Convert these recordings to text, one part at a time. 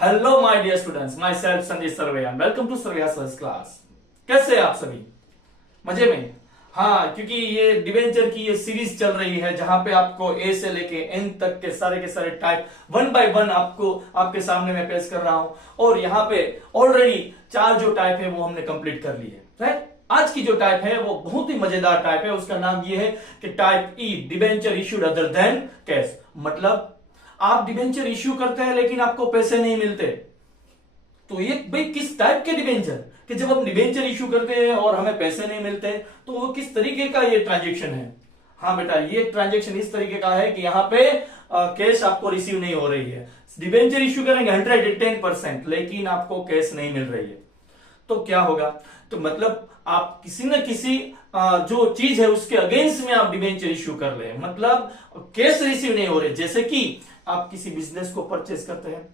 Hello my dear students, myself Sanjay Sarvaiya, welcome to Sarvaiya search class. कैसे हैं आप सभी? मजे में? हाँ, क्योंकि ये डिवेंचर की ये सीरीज चल रही है जहां पे आपको ए से लेके एन तक के सारे टाइप वन बाय वन आपको आपके सामने मैं पेश कर रहा हूं। और यहाँ पे ऑलरेडी 4 जो टाइप है वो हमने कंप्लीट कर ली है, राइट। आज की जो टाइप है वो बहुत ही मजेदार टाइप है। उसका नाम ये है कि टाइप ई, debenture issued other than cash. मतलब आप डिवेंचर इश्यू करते हैं लेकिन आपको पैसे नहीं मिलते। तो ये भाई किस टाइप के डिवेंचर, कि जब हम डिवेंचर इश्यू करते हैं और हमें पैसे नहीं मिलते, तो वो किस तरीके का ये ट्रांजेक्शन है? हाँ बेटा, ये ट्रांजेक्शन इस तरीके का है कि यहाँ पे कैश आपको रिसीव नहीं हो रही है। डिवेंचर इश्यू करेंगे 110%, लेकिन आपको कैश नहीं मिल रही है। तो क्या होगा? तो मतलब आप किसी न किसी जो चीज है उसके अगेंस्ट में आप डिवेंचर इश्यू कर ले, मतलब कैश रिसीव नहीं हो रहे। जैसे कि आप किसी बिजनेस को परचेस करते हैं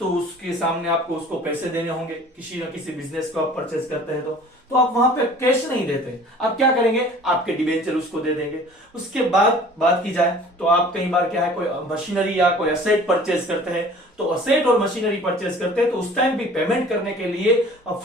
तो उसके सामने आपको उसको पैसे देने होंगे। किसी न किसी बिजनेस को आप परचेस करते हैं तो आप वहां पे कैश नहीं देते, आप क्या करेंगे? आपके डिवेंचर उसको दे देंगे। उसके बाद बात की जाए तो आप कई बार क्या है, कोई मशीनरी या कोई असेट परचेस करते हैं। तो असेट और मशीनरी परचेस करते हैं तो उस टाइम भी पेमेंट करने के लिए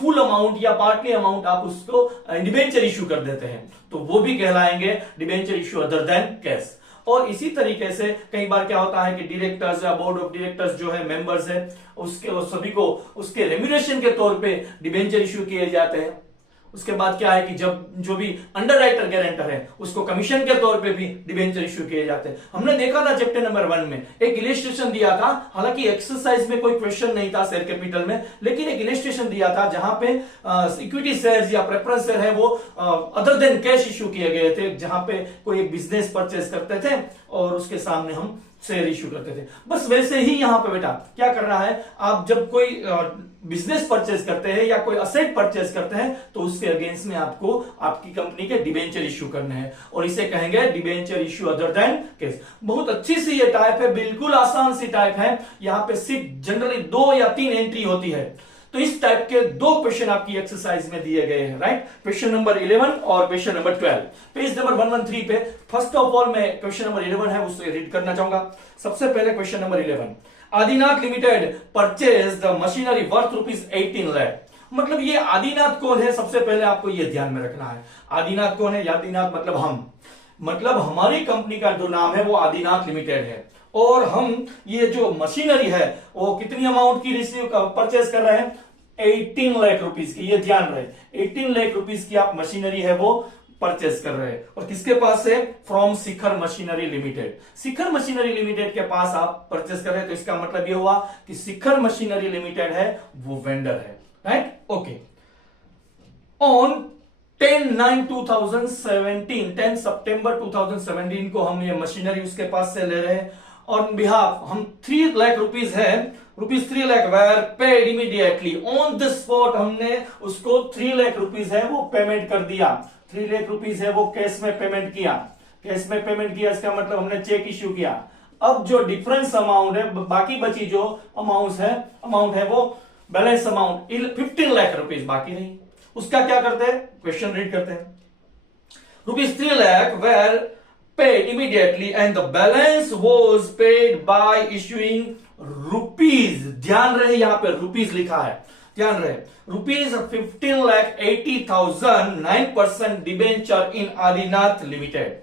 फुल अमाउंट या पार्टली अमाउंट आप उसको डिवेंचर इश्यू कर देते हैं, तो वो भी कहलाएंगे debenture issue other than cash. और इसी तरीके से कई बार क्या होता है कि डायरेक्टर्स या बोर्ड ऑफ डायरेक्टर्स जो है, मेंबर्स है, उसके सभी को उसके रेम्यूनरेशन के तौर पे डिवेंचर इश्यू किए जाते हैं। उसके बाद क्या है कि जब जो भी अंडर राइटर गारंटर है उसको कमीशन के तौर पे भी डिवेंचर इश्यू किए जाते हैं। हमने देखा था चैप्टर नंबर 1 में एक इलस्ट्रेशन दिया था, हालांकि एक्सरसाइज में कोई क्वेश्चन नहीं था शेयर कैपिटल में, लेकिन एक इलस्ट्रेशन दिया था जहां पे इक्विटी शेयर्स या प्रेफरेंस शेयर है वो अदर देन कैश इश्यू किए गए थे, जहां पे कोई एक बिजनेस परचेस करते थे और उसके सामने हम शेयर इश्यू करते थे। बस वैसे ही यहां पे बेटा क्या कर रहा है, आप जब कोई बिजनेस परचेस करते हैं या कोई असेट परचेस करते हैं तो उसके अगेंस्ट में आपको आपकी कंपनी के डिवेंचर इश्यू करने हैं, और इसे कहेंगे debenture issue other than cash. बहुत अच्छी सी ये टाइप है, बिल्कुल आसान सी टाइप है। यहां पे सिर्फ जनरली 2 या 3 एंट्री होती है। तो इस टाइप के 2 क्वेश्चन आपकी एक्सरसाइज में दिए गए हैं, राइट। क्वेश्चन नंबर 11 और क्वेश्चन नंबर 12, पेज नंबर 113 पे। फर्स्ट ऑफ ऑल मैं क्वेश्चन नंबर 11 है उसे रीड करना चाहूंगा। सबसे पहले question number 11, Adinath limited purchase the machinery worth ₹18 lakh. मतलब ये आदिनाथ कौन है, सबसे पहले आपको ये ध्यान में रखना है। आदिनाथ कौन है? आदिनाथ मतलब हम, मतलब हमारी कंपनी का जो नाम है वो आदिनाथ लिमिटेड है, और हम ये जो मशीनरी है वो कितनी अमाउंट की रिसीव परचेज कर रहे हैं? 18 लाख रुपीस की। ये ध्यान रहे, 18 लाख रुपीस की आप मशीनरी है वो परचेस कर रहे हैं। और किसके पास से? From Shikhar machinery limited. Shikhar machinery limited के पास आप परचेस कर रहे हैं, तो इसका मतलब ये हुआ कि शिखर मशीनरी लिमिटेड है वो वेंडर है, राइट। ओके। ऑन 10 सितंबर 2017 को हम ये मशीनरी उसके पास से ले रहे हैं। ऑन बिहाफ हम 3 लाख रुपीज है, ₹3 lakh were paid immediately on the spot. हमने उसको 3 लाख रुपीज है वो पेमेंट कर दिया। 3 लाख रुपीज है वो कैश में पेमेंट किया। कैश में पेमेंट किया इसका मतलब हमने चेक इश्यू किया। अब जो डिफरेंस अमाउंट है, बाकी बची जो अमाउंट है वो बैलेंस अमाउंट 15 लाख रुपीज बाकी नहीं। उसका क्या करते हैं? क्वेश्चन रीड करते हैं। ₹3 lakh were paid immediately and the balance was paid by issuing rupees। ध्यान रहे यहां पे रुपीज लिखा है, ध्यान रहे, ₹15,80,000 9% डिबेंचर इन आदिनाथ लिमिटेड।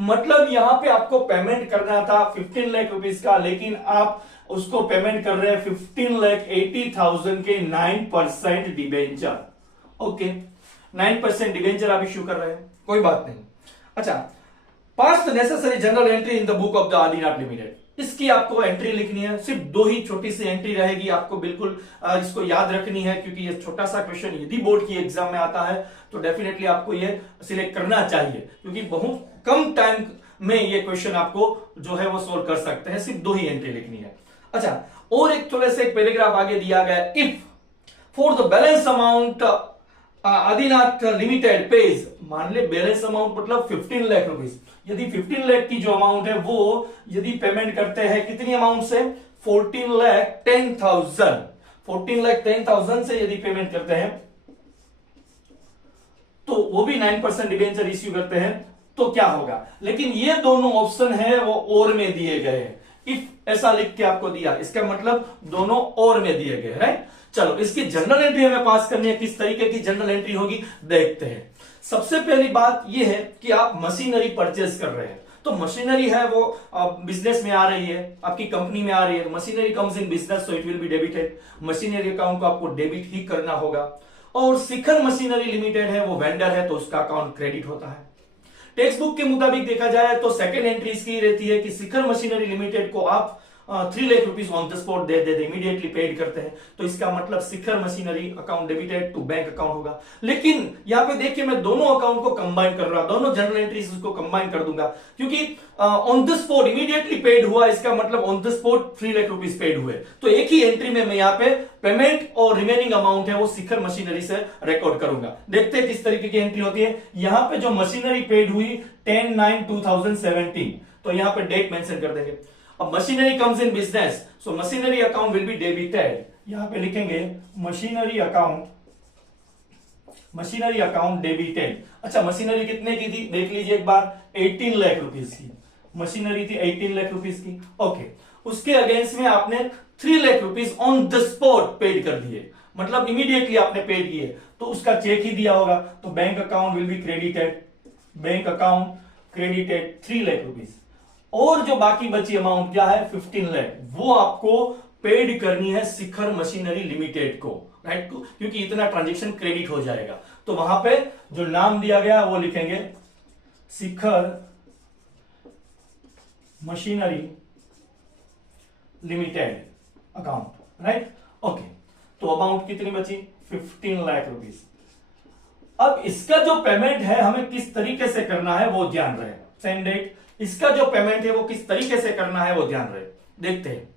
मतलब यहां पे आपको पेमेंट करना था 15 लाख रुपीज का, लेकिन आप उसको पेमेंट कर रहे हैं 15,80,000 के 9% डिबेंचर। ओके, 9% डिबेंचर आप इश्यू कर रहे हैं, कोई बात नहीं। अच्छा, pass the necessary journal entry in the book of the Adinath limited. इसकी आपको एंट्री लिखनी है, सिर्फ 2 ही छोटी सी एंट्री रहेगी, आपको बिल्कुल इसको याद रखनी है, क्योंकि ये छोटा सा क्वेश्चन यदि बोर्ड की एग्जाम में आता है तो डेफिनेटली आपको ये सिलेक्ट करना चाहिए, क्योंकि बहुत कम टाइम में ये क्वेश्चन आपको जो है वो सोल्व कर सकते हैं। सिर्फ 2 ही एंट्री लिखनी है। अच्छा, और एक थोड़े से एक पैराग्राफ आगे दिया गया, if for the balance amount Adinath limited page, मान ले बैलेंस अमाउंट मतलब 15 लाख रुपीज। यदि 15 लाख की जो अमाउंट है वो यदि पेमेंट करते हैं कितनी अमाउंट से? 14,10,000। 14,10,000 से यदि पेमेंट करते हैं तो वो भी 9% डिबेंचर इश्यू करते हैं, तो क्या होगा? लेकिन ये दोनों ऑप्शन है वो और में दिए गए हैं। इफ ऐसा लिख के आपको दिया, इसका मतलब दोनों और में दिए गए, राइट। चलो इसकी जनरल एंट्री हमें पास करनी है, किस तरीके की जनरल एंट्री होगी देखते हैं। सबसे पहली बात यह है कि आप मशीनरी परचेज कर रहे हैं, तो मशीनरी है वो बिजनेस में आ रही है, आपकी कंपनी में आ रही है, machinery comes in business so it will be debited, machinery account को आपको डेबिट ही करना होगा। और शिखर मशीनरी लिमिटेड है वो वेंडर है तो उसका अकाउंट क्रेडिट होता है। टेक्स्ट बुक के मुताबिक देखा जाए तो सेकंड एंट्री इसकी रहती है कि शिखर मशीनरी लिमिटेड को आप 3 lakh rupees on the spot दे देते, इमीडिएटली पेड करते हैं, तो इसका मतलब Shikhar machinery account debited to bank account होगा। लेकिन यहां पे देखिए मैं दोनों अकाउंट को कंबाइन कर रहा हूं, दोनों जनरल एंट्रीज उसको कंबाइन कर दूंगा, क्योंकि on the spot immediately paid हुआ, इसका मतलब on the spot 3 lakh rupees paid हुए, तो एक ही एंट्री में मैं यहाँ पे पेमेंट और रिमेनिंग अमाउंट है वो शिखर मशीनरी से रिकॉर्ड करूंगा। देखते हैं किस तरीके की एंट्री होती है। यहां पे जो मशीनरी पेड हुई 10/9/2017, तो यहां पे डेट मेंशन कर देंगे। अब machinery comes in business so machinery account will be debited, यहां पे लिखेंगे मशीनरी अकाउंट डेबिटेड। अच्छा मशीनरी कितने की थी देख लीजिए एक बार, 18 लाख रुपीस की मशीनरी थी, 18 लाख रुपीस की, ओके। उसके अगेंस्ट में आपने 3 lakh rupees on the spot paid कर दिए, मतलब इमीडिएटली आपने पेड किए, तो उसका चेक ही दिया होगा, तो bank account will be credited, bank account credited 3 lakh rupees. और जो बाकी बची अमाउंट क्या है 15 लाख, वो आपको पेड करनी है शिखर मशीनरी लिमिटेड को, राइट, क्योंकि इतना ट्रांजेक्शन क्रेडिट हो जाएगा। तो वहां पे जो नाम दिया गया वो लिखेंगे Shikhar machinery limited account, right, okay. तो अमाउंट कितनी बची 15 लाख रुपीस। अब इसका जो पेमेंट है हमें किस तरीके से करना है वो ध्यान रहे, सेंड डेट, इसका जो पेमेंट है वो किस तरीके से करना है वो ध्यान रहे। देखते हैं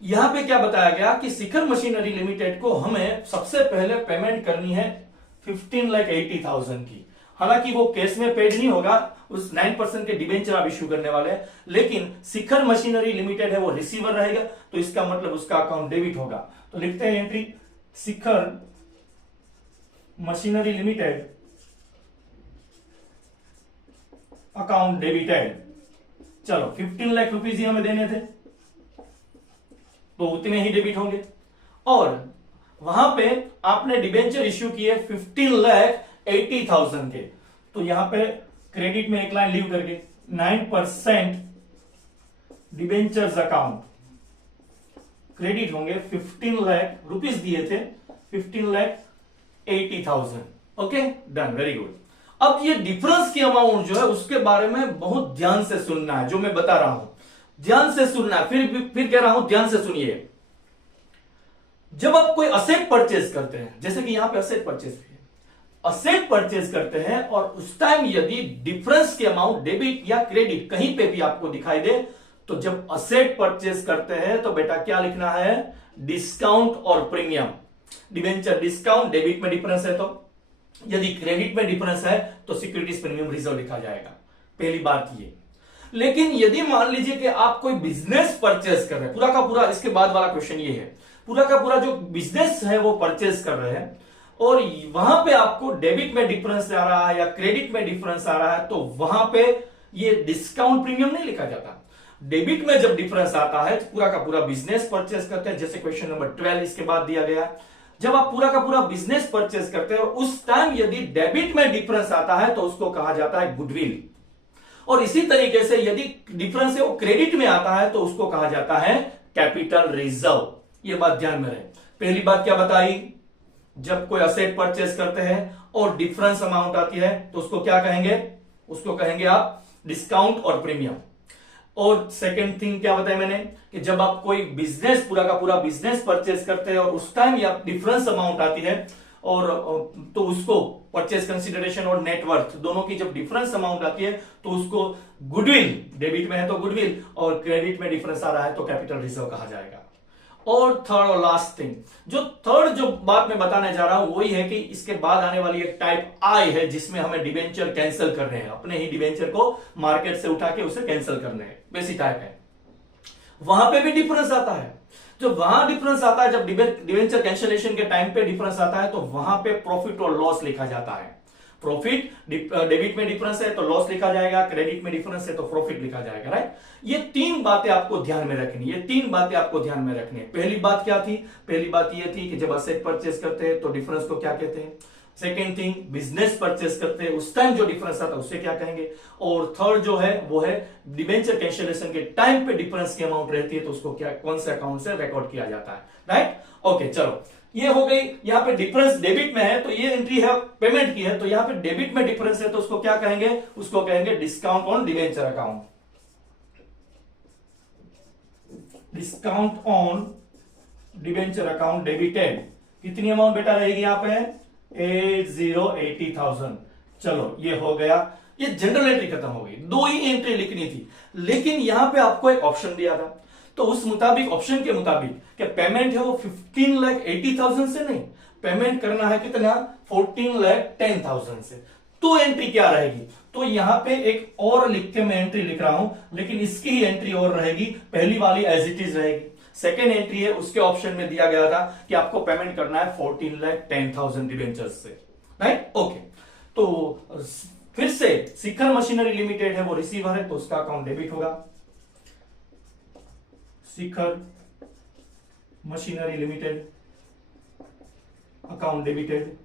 यहां पे क्या बताया गया कि शिखर मशीनरी लिमिटेड को हमें सबसे पहले पेमेंट करनी है 15,80,000 की। हालांकि वो कैश में पेड नहीं होगा, उस 9% के डिबेंचर आप इश्यू करने वाले हैं, लेकिन शिखर मशीनरी लिमिटेड है वो रिसीवर रहेगा, तो इसका मतलब उसका अकाउंट डेबिट होगा। तो लिखते हैं एंट्री शिखर मशीनरी लिमिटेड अकाउंट डेबिटेड। चलो 15 लाख रुपीस ही हमें देने थे, तो उतने ही डेबिट होंगे। और वहां पे आपने डिबेंचर इश्यू किए 15,80,000 के, तो यहां पे क्रेडिट में एक लाइन लीव करके 9% डिबेंचर्स अकाउंट क्रेडिट होंगे, 15 लाख रुपीस दिए थे, 15,80,000, ओके डन, वेरी गुड। अब ये डिफरेंस की अमाउंट जो है उसके बारे में बहुत ध्यान से सुनना है, जो मैं बता रहा हूं ध्यान से सुनना है, फिर कह रहा हूं ध्यान से सुनिए। जब आप कोई असेट परचेज करते हैं, जैसे कि यहां पे असेट परचेज करते हैं और उस टाइम यदि डिफरेंस की अमाउंट डेबिट या क्रेडिट कहीं पे भी आपको दिखाई दे, तो जब असेट परचेज करते हैं तो बेटा क्या लिखना है, डिस्काउंट और प्रीमियम। डिबेंचर डिस्काउंट, डेबिट में डिफरेंस है तो, यदि क्रेडिट में डिफरेंस है तो सिक्योरिटीज प्रीमियम रिजर्व लिखा जाएगा, पहली बात ये। लेकिन यदि मान लीजिए कि आप कोई बिजनेस परचेज कर रहे हैं, पूरा का पूरा, इसके बाद वाला क्वेश्चन ये है, पूरा का पूरा जो बिजनेस है वो परचेज कर रहे हैं और वहां पे आपको डेबिट में डिफरेंस आ रहा है या क्रेडिट में डिफरेंस आ रहा है, तो वहां पे ये डिस्काउंट प्रीमियम नहीं लिखा जाता। डेबिट में जब डिफरेंस आता है तो पूरा का पूरा बिजनेस परचेज करते हैं, जैसे क्वेश्चन नंबर 12 इसके बाद दिया गया। जब आप पूरा का पूरा बिजनेस परचेज करते हैं और उस टाइम यदि डेबिट में डिफरेंस आता है तो उसको कहा जाता है गुडविल। और इसी तरीके से यदि डिफरेंस है वो क्रेडिट में आता है तो उसको कहा जाता है कैपिटल रिजर्व। ये बात ध्यान में रहे। पहली बात क्या बताई, जब कोई असेट परचेज करते हैं और डिफरेंस अमाउंट आती है तो उसको क्या कहेंगे, उसको कहेंगे आप डिस्काउंट और प्रीमियम। और सेकंड थिंग क्या बताया मैंने कि जब आप कोई बिजनेस, पूरा का पूरा बिजनेस परचेज करते हैं और उस टाइम या डिफरेंस अमाउंट आती है और तो उसको परचेज कंसिडरेशन और नेटवर्थ दोनों की जब डिफरेंस अमाउंट आती है तो उसको गुडविल, डेबिट में है तो गुडविल और क्रेडिट में डिफरेंस आ रहा है तो कैपिटल रिजर्व कहा जाएगा। और थर्ड और लास्ट थिंग, थर्ड जो बात मैं बताने जा रहा हूं वही है कि इसके बाद आने वाली एक टाइप आई है जिसमें हमें डिबेंचर कैंसिल करने हैं, अपने ही डिबेंचर को मार्केट से उठा के उसे कैंसिल करने हैं, वैसी टाइप है। वहां पे भी डिफरेंस आता है, जब वहां डिफरेंस आता है, जब डिबेंचर कैंसिलेशन के टाइम पे डिफरेंस आता है तो वहां पे प्रॉफिट और लॉस लिखा जाता है। प्रॉफिट डेबिट में डिफरेंस है तो लॉस लिखा जाएगा, क्रेडिट में डिफरेंस है तो प्रॉफिट लिखा जाएगा, राइट। ये तीन बातें आपको ध्यान में रखनी है, तीन बातें आपको ध्यान में रखनी है। पहली बात क्या थी? पहली बात ये थी कि जब असेट परचेस करते हैं तो डिफरेंस को क्या कहते हैं। सेकेंड थिंग, बिजनेस परचेस करते हैं उस टाइम जो डिफरेंस आता है उसे क्या कहेंगे। और थर्ड जो है वो है डिबेंचर कैंसिलेशन के टाइम पे डिफरेंस की अमाउंट रहती है तो उसको क्या, कौन से अकाउंट से रिकॉर्ड किया जाता है, राइट। ओके, चलो ये हो गई। यहां पे डिफरेंस डेबिट में है तो ये एंट्री है पेमेंट की है, तो यहां पे डेबिट में डिफरेंस है तो उसको क्या कहेंगे, उसको कहेंगे discount on debenture account. Discount on debenture account debited. कितनी अमाउंट बेटा रहेगी यहां पे? 80,000। चलो ये हो गया, ये जनरल एंट्री खत्म हो गई। दो ही एंट्री लिखनी थी, लेकिन यहां पे आपको एक ऑप्शन दिया था तो उस मुताबिक, ऑप्शन के मुताबिक क्या पेमेंट है वो 15,80,000 से नहीं, पेमेंट करना है कितना, 14,10,000 से। तो एंट्री क्या रहेगी? तो यहां पे एक और लिख के मैं एंट्री लिख रहा हूं, लेकिन इसकी ही एंट्री और रहेगी, पहली वाली एज इट इज रहेगी। सेकेंड एंट्री है उसके ऑप्शन में दिया गया था कि आपको पेमेंट करना है 14,10,000 डिबेंचर्स से, राइट। ओके, तो फिर से शिखर मशीनरी लिमिटेड है वो रिसीवर है तो उसका अकाउंट डेबिट होगा। शिखर मशीनरी लिमिटेड अकाउंट डेबिटेड।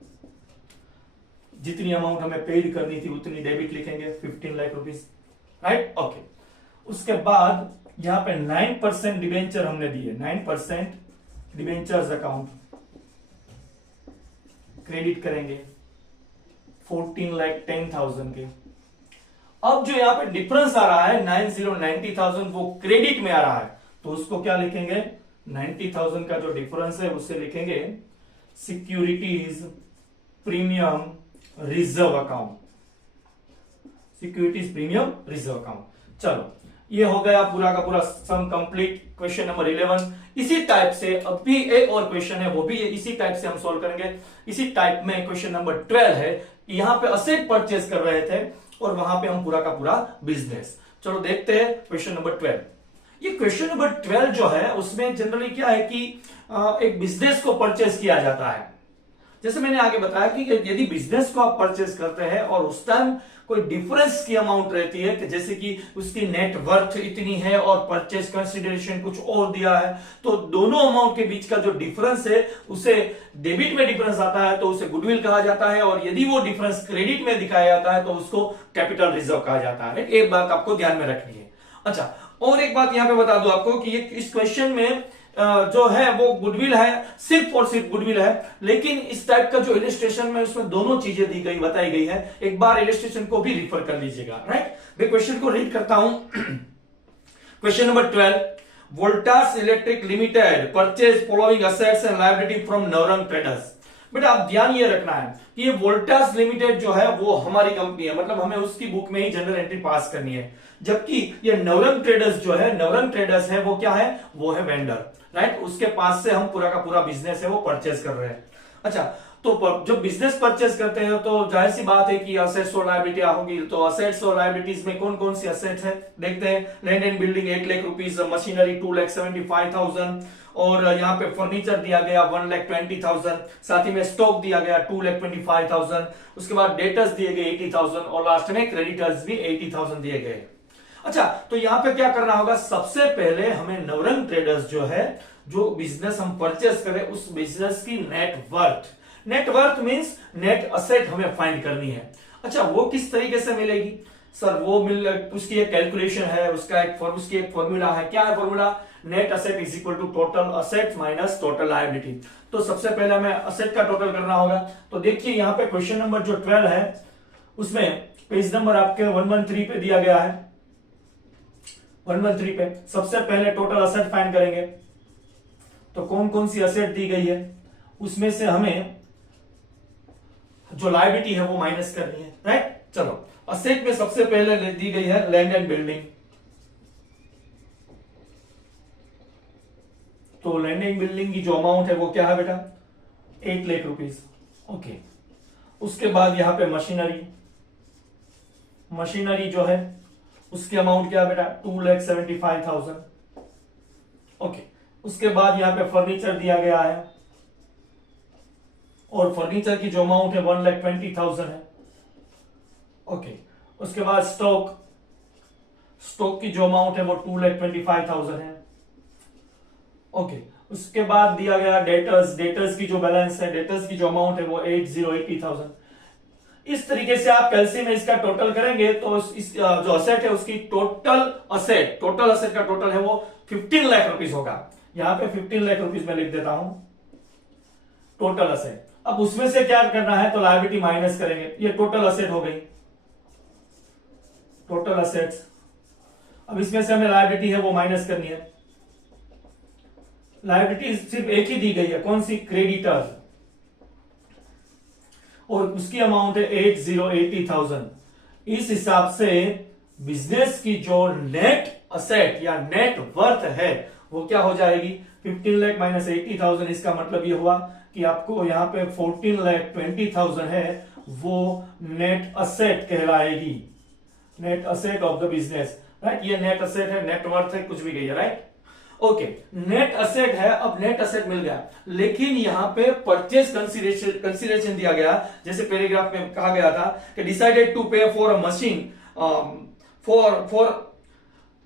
जितनी अमाउंट हमें पेड करनी थी उतनी डेबिट लिखेंगे, 15 लाख रुपीज, राइट। ओके, उसके बाद यहां पे 9% डिबेंचर हमने दिए, 9% डिबेंचर्स अकाउंट क्रेडिट करेंगे 14,10,000 के। अब जो यहां पे डिफरेंस आ रहा है 90,000 वो क्रेडिट में आ रहा है तो उसको क्या लिखेंगे, 90,000 का जो डिफरेंस है उसे लिखेंगे securities premium reserve account. Securities premium reserve account. चलो ये हो गया पूरा का पूरा सम कंप्लीट। क्वेश्चन नंबर 11 इसी टाइप से, अब भी एक और क्वेश्चन है वो भी इसी टाइप से हम सॉल्व करेंगे। इसी टाइप में क्वेश्चन नंबर 12 है, यहां पे असेट परचेज कर रहे थे और वहां पे हम पूरा का पूरा बिजनेस। चलो देखते हैं क्वेश्चन नंबर 12। ये क्वेश्चन नंबर 12 जो है उसमें जनरली क्या है कि एक बिजनेस को परचेज किया जाता है। जैसे मैंने आगे बताया कि यदि बिजनेस को आप परचेज करते हैं और उस टाइम कोई डिफरेंस की अमाउंट रहती है कि जैसे कि उसकी नेट वर्थ इतनी है और परचेज कंसिडरेशन कुछ और दिया है, तो दोनों अमाउंट के बीच का जो डिफरेंस है उसे डेबिट में डिफरेंस आता है तो उसे गुडविल कहा जाता है, और यदि वो डिफरेंस क्रेडिट में दिखाया जाता है तो उसको कैपिटल रिजर्व कहा जाता है। एक बात आपको ध्यान में रखनी है। अच्छा, और एक बात यहां पे बता दूं आपको कि इस क्वेश्चन में जो है वो गुडविल है, सिर्फ और सिर्फ गुडविल है, लेकिन इस टाइप का जो इलिस्ट्रेशन में उसमें दोनों चीजें दी गई, बताई गई है। एक बार इलिस्ट्रेशन को भी रिफर कर लीजिएगा, राइट। मैं क्वेश्चन को रीड करता हूं। Question number 12, Voltas electric limited purchase following assets and liability from Navrang traders. बेटा आप ध्यान ये रखना है कि ये वोल्टास लिमिटेड जो है वो हमारी कंपनी है, मतलब हमें उसकी बुक में ही जनरल एंट्री पास करनी है, जबकि ये नवरंग ट्रेडर्स जो है, नवरंग ट्रेडर्स है वो क्या है, वो है वेंडर, राइट। उसके पास से हम पूरा का पूरा बिजनेस है वो परचेज कर रहे हैं। अच्छा, तो जब बिजनेस परचेज करते हैं तो जाहिर सी बात है कि असेट्स और लायबिलिटी होगी। तो असेट्स और लायबिलिटीज में कौन कौन सी असेट्स है देखते हैं। Land and building 8 lakh rupees, machinery 2,75,000, और यहाँ पे फर्नीचर दिया गया 1,20,000, साथ ही में स्टॉक दिया गया 2,25,000, उसके बाद डेटर्स दिए गए 80,000 और लास्ट में क्रेडिटर्स भी 80,000 दिए गए। अच्छा, तो यहां पे क्या करना होगा, सबसे पहले हमें नवरंग ट्रेडर्स जो है, जो बिजनेस हम परचेस करें उस बिजनेस की net worth means net asset हमें फाइंड करनी है। अच्छा, वो किस तरीके से मिलेगी सर, वो उसकी एक कैलकुलेशन है, उसकी एक फॉर्मूला है। क्या है formula? Net asset is equal to total asset minus total liability. तो सबसे पहले हमें असेट का टोटल करना होगा। तो देखिए यहाँ पे क्वेश्चन नंबर जो 12 है उसमें पेज नंबर आपके 113 पे दिया गया है। 113 पे सबसे पहले टोटल असेट फाइंड करेंगे। तो कौन कौन सी असेट दी गई है उसमें से हमें जो लायबिलिटी है वो माइनस करनी है, राइट। चलो, असेट में सबसे पहले दी गई है लैंड एंड बिल्डिंग। तो लैंड एंड बिल्डिंग की जो अमाउंट है वो क्या है बेटा, 8 लाख रुपीज। ओके, उसके बाद यहां पे मशीनरी जो है उसकी अमाउंट क्या है बेटा, 2,75,000। ओके, उसके बाद यहां पे फर्नीचर दिया गया है और फर्नीचर की जो अमाउंट है 1,20,000 है। ओके, उसके बाद स्टॉक की जो अमाउंट है वो 2,25,000 है। ओके, उसके बाद दिया गया डेटर्स की जो बैलेंस है, डेटर्स की जो अमाउंट है वो 80,000। इस तरीके से आप कैलसी में इसका टोटल करेंगे तो इस जो असेट है उसकी टोटल असेट का टोटल है वो 15 लाख रुपीस होगा। यहां पे 15 लाख रुपीस में लिख देता हूं टोटल असेट। अब उसमें से क्या करना है, तो लायबिलिटी माइनस करेंगे। ये टोटल असेट हो गई, टोटल असेट्स। अब इसमें से हमें लायबिलिटी है वो माइनस करनी है। लायबिलिटी सिर्फ एक ही दी गई है, कौन सी, क्रेडिटर्स, और उसकी अमाउंट है 80,000। इस हिसाब से बिजनेस की जो नेट असेट या नेट वर्थ है वो क्या हो जाएगी, 15 लाख माइनस 80,000। इसका मतलब ये हुआ कि आपको यहां पे 14,20,000 है वो नेट असेट कहलाएगी, net asset of the business, right. ये नेट असेट है, नेट वर्थ है, कुछ भी गई है, राइट। ओके, नेट असेट है। अब नेट असेट मिल गया, लेकिन यहां पे परचेज कंसीडरेशन दिया गया, जैसे पैराग्राफ में कहा गया था कि डिसाइडेड टू पे for a machine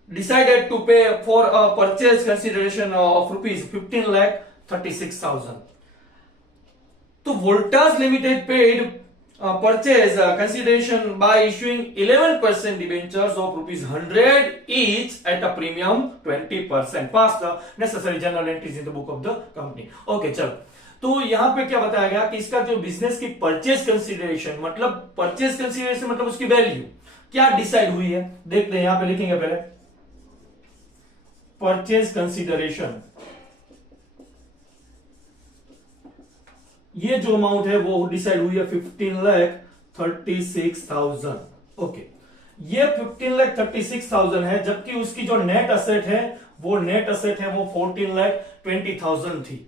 decided to pay for a purchase consideration of rupees 15,36,000. तो Voltas limited paid purchase consideration by issuing 11% debentures of rupees 100 each at a premium 20%. Pass the necessary journal entries in the book of the company. Okay, चलो, तो यहां पे क्या बताया गया कि इसका जो बिजनेस की परचेज कंसिडरेशन मतलब उसकी वैल्यू क्या डिसाइड हुई है, देखते हैं। यहां पे लिखेंगे पहले परचेज कंसिडरेशन, ये जो अमाउंट है वो डिसाइड हुई है 15,36,000। ओके, ये 15,36,000 है, जबकि उसकी जो नेट असेट है वो 14,20,000 थी।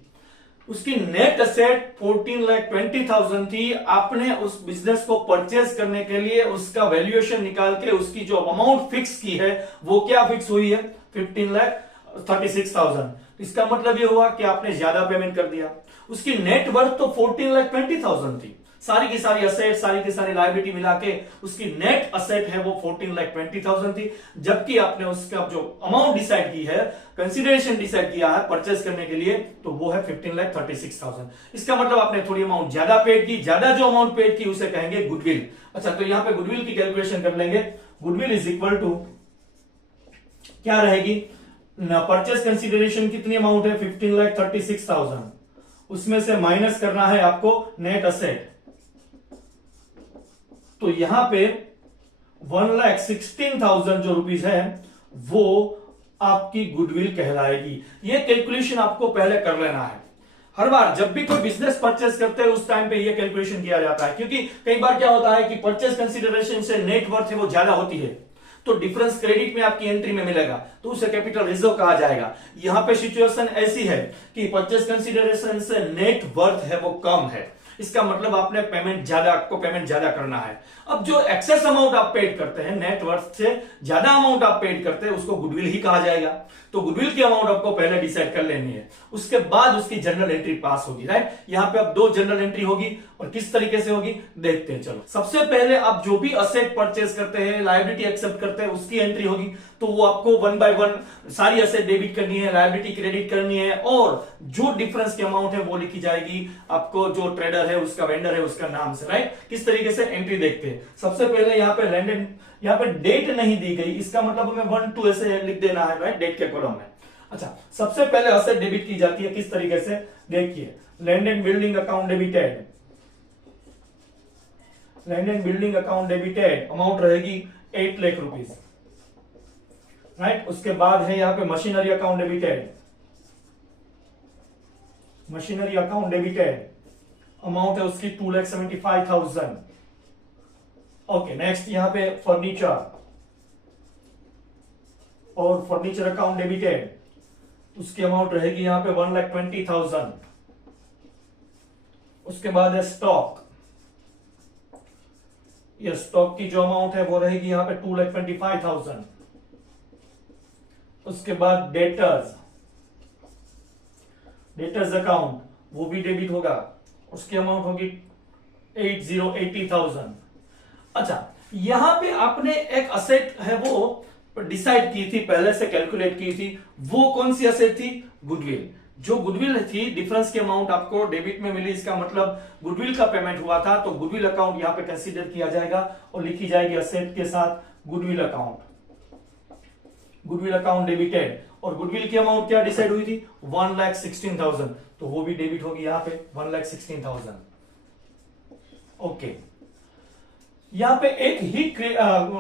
उसकी नेट असेट 14,20,000 थी। आपने उस बिजनेस को परचेज करने के लिए उसका वैल्यूएशन निकाल के उसकी जो अमाउंट फिक्स की है वो क्या फिक्स हुई है, 15,36,000। इसका मतलब ये हुआ कि आपने ज्यादा पेमेंट कर दिया। उसकी नेट वर्थ तो 14,20,000 थी। सारी की सारी असेट, सारी की सारी लायबिलिटी मिला के उसकी नेट असेट है वो 14,20,000 थी, जबकि आपने उसका जो अमाउंट डिसाइड की है, कंसिडरेशन डिसाइड किया है परचेज करने के लिए, तो वो है 15,36,000। इसका मतलब आपने थोड़ी अमाउंट ज्यादा पेड की। ज्यादा जो अमाउंट पेड की उसे कहेंगे गुडविल। अच्छा, तो यहां पे गुडविल की कैलकुलेशन कर लेंगे। गुडविल इज इक्वल टू क्या रहेगी, परचेज कंसिडरेशन कितनी अमाउंट है, 15,36,000, उसमें से माइनस करना है आपको नेट असेट। तो यहां पे 1,16,000 जो रुपीस है वो आपकी गुडविल कहलाएगी। ये कैलकुलेशन आपको पहले कर लेना है। हर बार जब भी कोई बिजनेस परचेस करते हैं उस टाइम पे ये कैलकुलेशन किया जाता है, क्योंकि कई बार क्या होता है कि परचेस कंसिडरेशन से नेट वर्थ है वो ज्यादा होती है, तो डिफरेंस क्रेडिट में आपकी एंट्री में मिलेगा, तो उसे कैपिटल रिजर्व कहा जाएगा। यहां पे सिचुएशन ऐसी है कि परचेस कंसिडरेशन से नेट वर्थ है वो कम है, इसका मतलब आपको पेमेंट ज्यादा करना है। अब जो एक्सेस अमाउंट आप पेड करते हैं, नेट वर्थ से ज्यादा अमाउंट आप पेड करते हैं, उसको गुडविल ही कहा जाएगा। तो गुडविल की अमाउंट आपको पहले डिसाइड कर लेनी है, उसके बाद उसकी जनरल एंट्री पास होगी, राइट। यहां पे अब 2 जनरल एंट्री होगी, और किस तरीके से होगी देखते हैं। चलो, सबसे पहले आप जो भी असेट परचेज करते हैं, लायबिलिटी एक्सेप्ट करते हैं, उसकी एंट्री होगी। तो वो आपको 1 बाय 1 सारी असेट डेबिट करनी है, लायबिलिटी क्रेडिट करनी है, और जो डिफरेंस की अमाउंट है वो लिखी जाएगी आपको, जो ट्रेडर है उसका, वेंडर है उसका नाम से, राइट। किस तरीके से एंट्री देखते हैं। सबसे पहले यहाँ पे लैंड, यहाँ पे डेट नहीं दी गई, इसका मतलब हमें 1 2 ऐसे लिख देना है, राइट, डेट के कॉलम में। अच्छा, सबसे पहले असेट डेबिट की जाती है, किस तरीके से देखिए। Land and building account debited, land and building account debited, amount रहेगी 8 लाख रुपीस, राइट। उसके बाद है यहाँ पे machinery account debited, machinery account debited, amount है उसकी 2,75,000। ओके, नेक्स्ट यहां पे फर्नीचर, और फर्नीचर अकाउंट डेबिटेड, उसकी अमाउंट रहेगी यहां पे 1,20,000। उसके बाद है स्टॉक, ये स्टॉक की जो अमाउंट है वो रहेगी यहां पे 2,25,000। उसके बाद डेटर्स, डेटर्स अकाउंट वो भी डेबिट होगा, उसकी अमाउंट होगी 80,000। अच्छा, यहां पे आपने एक असेट है वो डिसाइड की थी, पहले से कैलकुलेट की थी। वो कौन सी असेट थी? गुडविल। जो गुडविल थी, डिफरेंस की अमाउंट आपको डेबिट में मिली, इसका मतलब गुडविल का पेमेंट हुआ था, तो गुडविल अकाउंट यहां पे कंसीडर किया जाएगा और लिखी जाएगी असेट के साथ goodwill account. Goodwill account debited. और गुडविल की अमाउंट क्या डिसाइड हुई थी? 1,16,000, तो वो भी डेबिट होगी यहां पे 1,16,000। ओके, यहां पे एक ही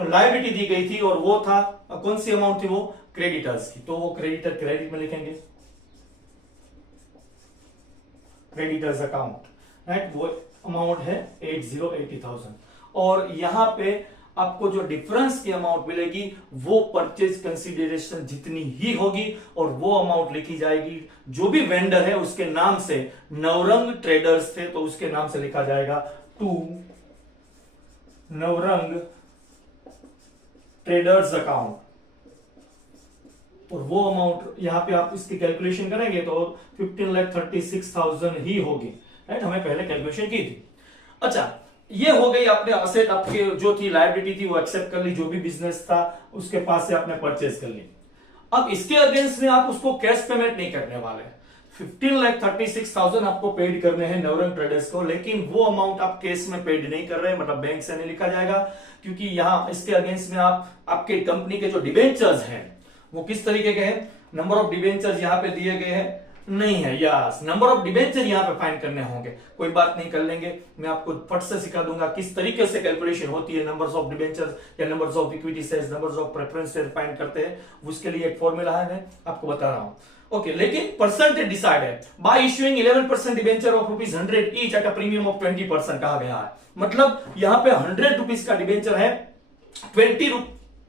लायबिलिटी दी गई थी और वो था कौन सी अमाउंट थी? वो क्रेडिटर्स की, तो वो क्रेडिटर क्रेडिट में लिखेंगे, क्रेडिटर्स अकाउंट, राइट। वो अमाउंट है 80,000। और यहां पे आपको जो डिफरेंस की अमाउंट मिलेगी वो परचेज कंसीडरेशन जितनी ही होगी और वो अमाउंट लिखी जाएगी, जो भी वेंडर है उसके नाम से, नवरंग ट्रेडर्स थे तो उसके नाम से लिखा जाएगा टू नवरंग ट्रेडर्स अकाउंट। और वो अमाउंट यहां पे आप इसकी कैलकुलेशन करेंगे तो 15,36,000 ही होगी, राइट। हमें पहले कैलकुलेशन की थी। अच्छा, ये हो गई आपने असेट, आपके जो थी लायबिलिटी थी वो एक्सेप्ट कर ली, जो भी बिजनेस था उसके पास से आपने परचेज कर ली। अब इसके अगेंस्ट में आप उसको कैश पेमेंट नहीं करने वाले। 15,36,000 आपको पेड करने हैं नवरंग ट्रेडर्स को, लेकिन वो अमाउंट आप कैश में पेड नहीं कर रहे, मतलब बैंक से नहीं लिखा जाएगा, क्योंकि यहां इसके अगेंस्ट में आप आपके कंपनी के जो डिबेंचर्स हैं वो किस तरीके के हैं? नंबर ऑफ डिबेंचर्स यहां पे दिए गए हैं नहीं है, यस, नंबर ऑफ डिबेंचर यहां पे फाइंड करने होंगे। कोई बात नहीं, कर लेंगे, मैं आपको फट से सिखा दूंगा किस तरीके से कैलकुलेशन होती है। नंबर्स ऑफ डिबेंचर्स या numbers of equity shares, numbers of preference share find करते हैं, उसके लिए एक फॉर्मूला है, मैं आपको बता रहा हूं। ओके, लेकिन परसेंटेज डिसाइड है by issuing 11% debenture of ₹100 each at a premium of 20% कहा गया है। मतलब यहां पे 100 रुपीज का डिबेंचर है, 20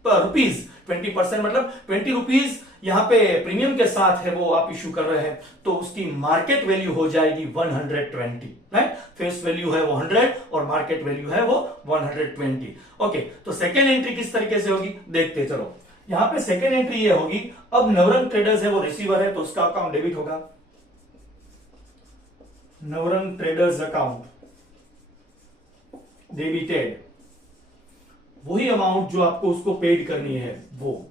रुपीज 20%, मतलब 20 रुपीज यहां पे प्रीमियम के साथ है वो आप इश्यू कर रहे हैं, तो उसकी मार्केट वैल्यू हो जाएगी 120, राइट। फेस वैल्यू है वो 100 और मार्केट वैल्यू है वो 120। ओके, तो सेकेंड एंट्री किस तरीके से होगी देखते चलो। यहां पे सेकेंड एंट्री ये होगी, अब नवरंग ट्रेडर्स है वो रिसीवर है तो उसका अकाउंट डेबिट होगा, नवरंग ट्रेडर्स अकाउंट डेबिटेड। वही अमाउंट जो आपको उसको पेड करनी है वो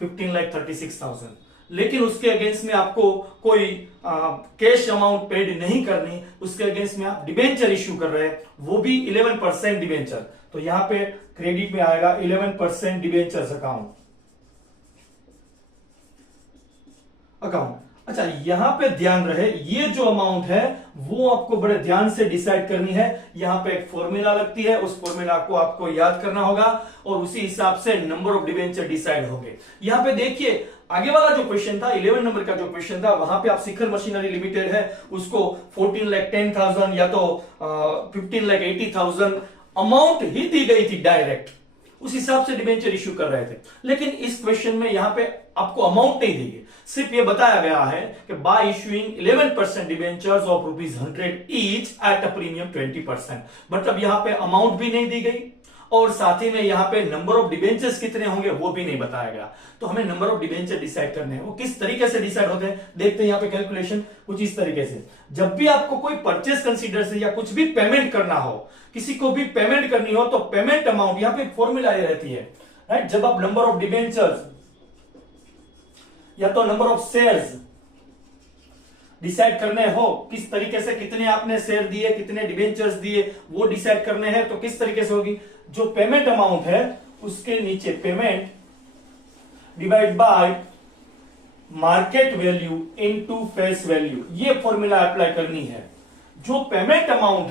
15,36,000, लेकिन उसके अगेंस्ट में आपको कोई कैश अमाउंट पेड नहीं करनी, उसके अगेंस्ट में आप डिबेंचर इश्यू कर रहे हैं, वो भी 11% डिबेंचर, तो यहां पे क्रेडिट में आएगा 11% डिबेंचर्स अकाउंट। अच्छा, यहां पे ध्यान रहे, ये जो अमाउंट है वो आपको बड़े ध्यान से डिसाइड करनी है। यहां पे एक फॉर्मूला लगती है, उस फॉर्मूला को आपको याद करना होगा और उसी हिसाब से नंबर ऑफ डिबेंचर डिसाइड होंगे। यहां पे देखिए, आगे वाला जो क्वेश्चन था 11 नंबर का जो क्वेश्चन था, वहां पे आप शिखर मशीनरी लिमिटेड है उसको 14,10,000 या तो 15,80,000 अमाउंट ही दी गई थी डायरेक्ट, उस हिसाब से डिबेंचर इश्यू कर रहे थे। लेकिन इस क्वेश्चन में यहां पे आपको अमाउंट नहीं दी गई, सिर्फ ये बताया गया है कि by issuing 11% debentures of ₹100 each at a premium 20%, मतलब यहां पे अमाउंट भी नहीं दी गई और साथ ही में यहां पे नंबर ऑफ डिबेंचर्स कितने होंगे वो भी नहीं बताया गया। तो हमें नंबर ऑफ डिबेंचर डिसाइड करने हैं, वो किस तरीके से डिसाइड होते हैं देखते हैं। यहां पे कैलकुलेशन कुछ इस तरीके से, जब भी आपको कोई परचेस कंसीडर से या कुछ भी पेमेंट करना हो, किसी को भी पेमेंट करनी हो, तो पेमेंट अमाउंट यहां पे फॉर्मूला रहती है, राइट। जब आप नंबर ऑफ डिबेंचर्स या तो नंबर ऑफ शेयर्स डिसाइड करने हो, किस तरीके से कितने आपने शेयर दिए, कितने डिबेंचर्स दिए, वो डिसाइड करने हैं, तो किस तरीके से होगी, जो पेमेंट अमाउंट है उसके नीचे payment divide by market value into face value, ये फॉर्मूला अप्लाई करनी है। जो पेमेंट अमाउंट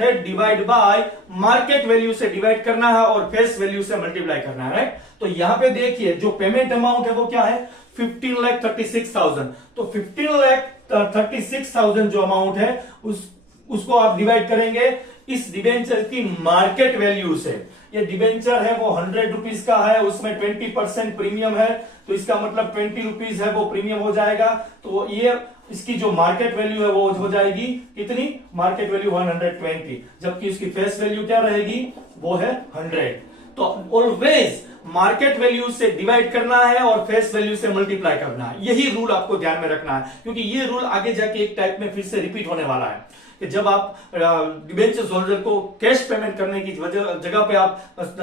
है डिवाइड बाय मार्केट वैल्यू से डिवाइड करना है और फेस वैल्यू से मल्टीप्लाई करना है, राइट। तो यहां पे देखिए जो पेमेंट अमाउंट है वो क्या है 15,36,000, तो 15,36,000 जो अमाउंट है उसको आप डिवाइड करेंगे इस डिबेंचर की मार्केट वैल्यू से। ये डिबेंचर है वो 100 रुपीज का है, उसमें 20% प्रीमियम है, तो इसका मतलब 20 रुपीज है वो प्रीमियम हो जाएगा, तो ये इसकी जो मार्केट वैल्यू है वो हो जाएगी कितनी, मार्केट वैल्यू 120, जबकि उसकी फेस वैल्यू क्या रहेगी वो है 100। तो ऑलवेज मार्केट वैल्यू से डिवाइड करना है और फेस वैल्यू से मल्टीप्लाई करना है। यही रूल आपको ध्यान में रखना है, क्योंकि ये रूल आगे जाके एक टाइप में फिर से रिपीट होने वाला है कि जब आप डिबेंचर होल्डर को कैश पेमेंट करने की जगह पे आप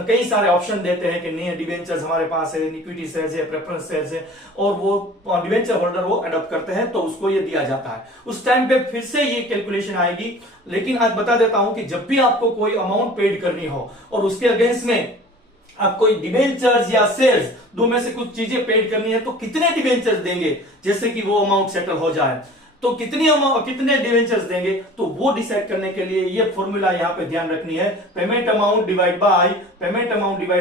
कई सारे ऑप्शन देते हैं कि नहीं डिबेंचर्स हमारे पास है, इक्विटी शेयर्स है, प्रेफरेंस शेयर्स है, और वो डिबेंचर होल्डर वो अडॉप्ट करते हैं तो उसको ये दिया जाता है। उस टाइम पे फिर से ये कैलकुलेशन आएगी। लेकिन आज बता देता हूं कि जब भी आपको कोई अमाउंट पेड करनी हो और उसके अगेंस्ट में आप कोई डिबेंचर्स या शेयर्स दो में से कुछ चीजें पेड करनी है, तो कितने डिबेंचर्स देंगे जैसे कि वो अमाउंट सेटल हो जाए, तो कितने डिवेंचर्स देंगे, तो वो डिसाइड करने के लिए ये फॉर्मूला यहां पे ध्यान रखनी है, payment amount divide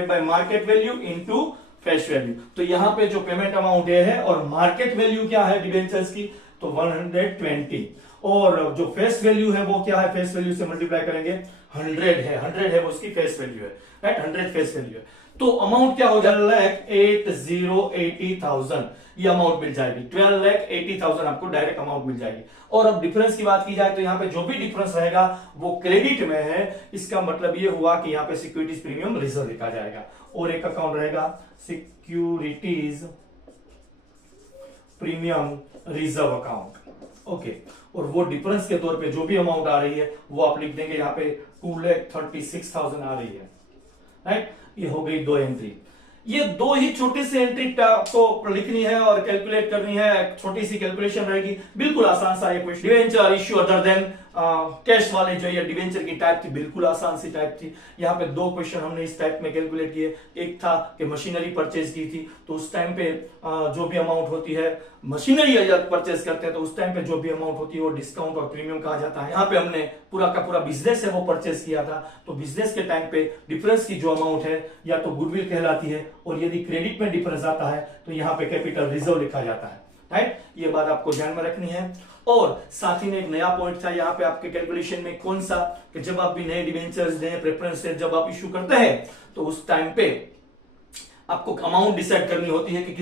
by market value into face value. तो यहां पे जो पेमेंट अमाउंट है और मार्केट वैल्यू क्या है डिवेंचर्स की, तो 120, और जो फेस वैल्यू है वो क्या है, फेस वैल्यू से मल्टीप्लाई करेंगे 100 है वो उसकी फेस वैल्यू है, राइट, 100 फेस वैल्यू है। तो अमाउंट क्या हो जाएगा, 12,80,000 ये अमाउंट मिल जाएगी, 12,80,000 आपको डायरेक्ट अमाउंट मिल जाएगी। और अब डिफरेंस की बात की जाए तो यहाँ पे जो भी डिफरेंस रहेगा वो क्रेडिट में है। इसका मतलब ये हुआ कि यहाँ पे सिक्योरिटीज प्रीमियम रिजर्व लिखा जाएगा, और एक अकाउंट रहेगा securities premium reserve account, okay. और वो डिफरेंस के तौर पे जो भी अमाउंट आ रही है वो आप लिख देंगे, यहाँ पे 2,36,000 आ रही है, राइट। ये हो गई दो एंट्री। ये दो ही छोटी सी एंट्री आपको लिखनी है और कैलकुलेट करनी है, छोटी सी कैलकुलेशन रहेगी, बिल्कुल आसान सा ये question. Debenture issue other than cash वाले जो ये डिवेंचर की टाइप थी, बिल्कुल आसान सी टाइप थी। यहाँ पे दो क्वेश्चन हमने इस टाइप में कैलकुलेट किए। एक था कि मशीनरी परचेज की थी, तो उस टाइम पे जो भी अमाउंट होती है, मशीनरी अगर परचेज करते हैं तो उस टाइम पे जो भी अमाउंट होती है वो डिस्काउंट और प्रीमियम कहा जाता है। यहाँ पे हमने पूरा का पूरा बिजनेस है वो परचेज किया था, तो बिजनेस के टाइम पे डिफरेंस की जो अमाउंट है या तो गुडविल कहलाती है, और यदि क्रेडिट में डिफरेंस आता है तो यहाँ पे कैपिटल रिजर्व लिखा जाता है, राइट। ये बात आपको ध्यान में रखनी है। और साथ ही में एक नया पॉइंट था यहाँ पे आपके कैलकुलेशन में, कौन सा, कि जब आप भी नए डिवेंचर्स नए प्रेफरेंस जब आप इश्यू करते हैं तो उस टाइम पे आपको अमाउंट डिसाइड करनी होती है कि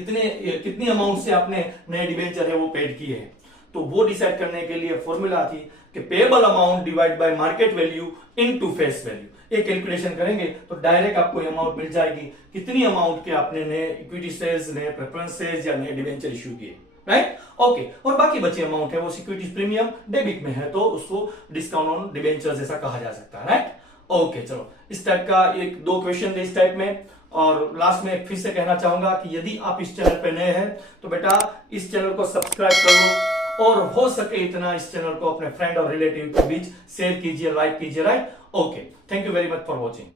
कितनी अमाउंट से आपने नए डिवेंचर है वो पेड किए हैं। तो वो डिसाइड करने के लिए फॉर्मूला थी कि payable amount divide by market value into face value. ये कैलकुलेशन करेंगे तो डायरेक्ट आपको अमाउंट मिल जाएगी, कितनी अमाउंट के आपने नए इक्विटी शेयर्स, नए प्रेफरेंस शेयर्स या नए डिवेंचर इश्यू किए, राइट, ओके। और बाकी बची अमाउंट है वो सिक्योरिटीज प्रीमियम डेबिट में है, तो उसको डिस्काउंट ऑन डिवेंचर जैसा कहा जा सकता है, राइट, ओके। चलो, इस टाइप का एक दो क्वेश्चन थे इस टाइप में। और लास्ट में फिर से कहना चाहूंगा कि यदि आप इस चैनल पे नए हैं तो बेटा इस चैनल को सब्सक्राइब कर लो, और हो सके इतना इस चैनल को अपने फ्रेंड और रिलेटिव के बीच शेयर कीजिए, लाइक कीजिए, right, okay. Thank you very much for watching.